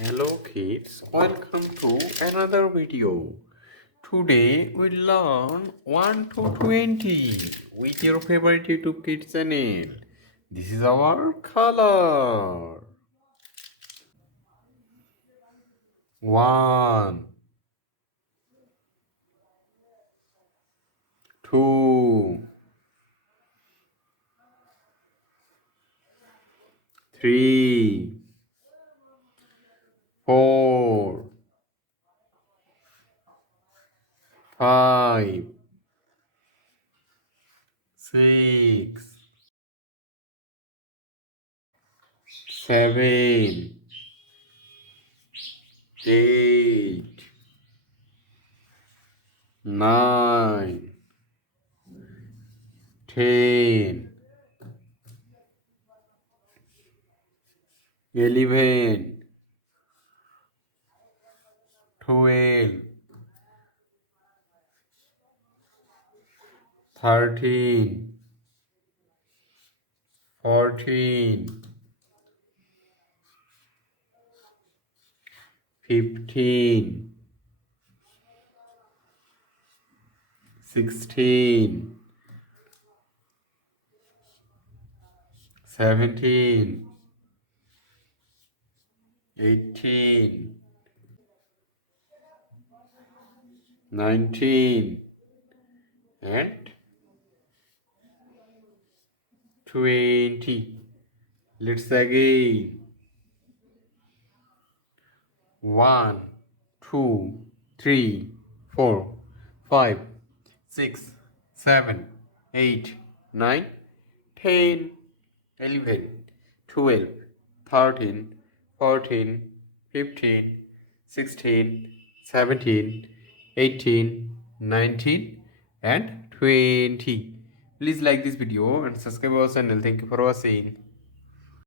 Hello kids, welcome to another video. Today we learn 1 to 20 with your favorite YouTube kids channel. This is our color. 1, 2, 3, 4, 5, 6, 7, 8, 9, 10, 11, 12, 13, 14, 15, 16, 17, 18, 19, and 20. Let's again. 1, 2, 3, 4, 5, 6, 7, 8, 9, 10, 11, 12, 13, 14, 15, 16, 17, 18, 19, and 20. Please like this video and subscribe our channel. Thank you for watching.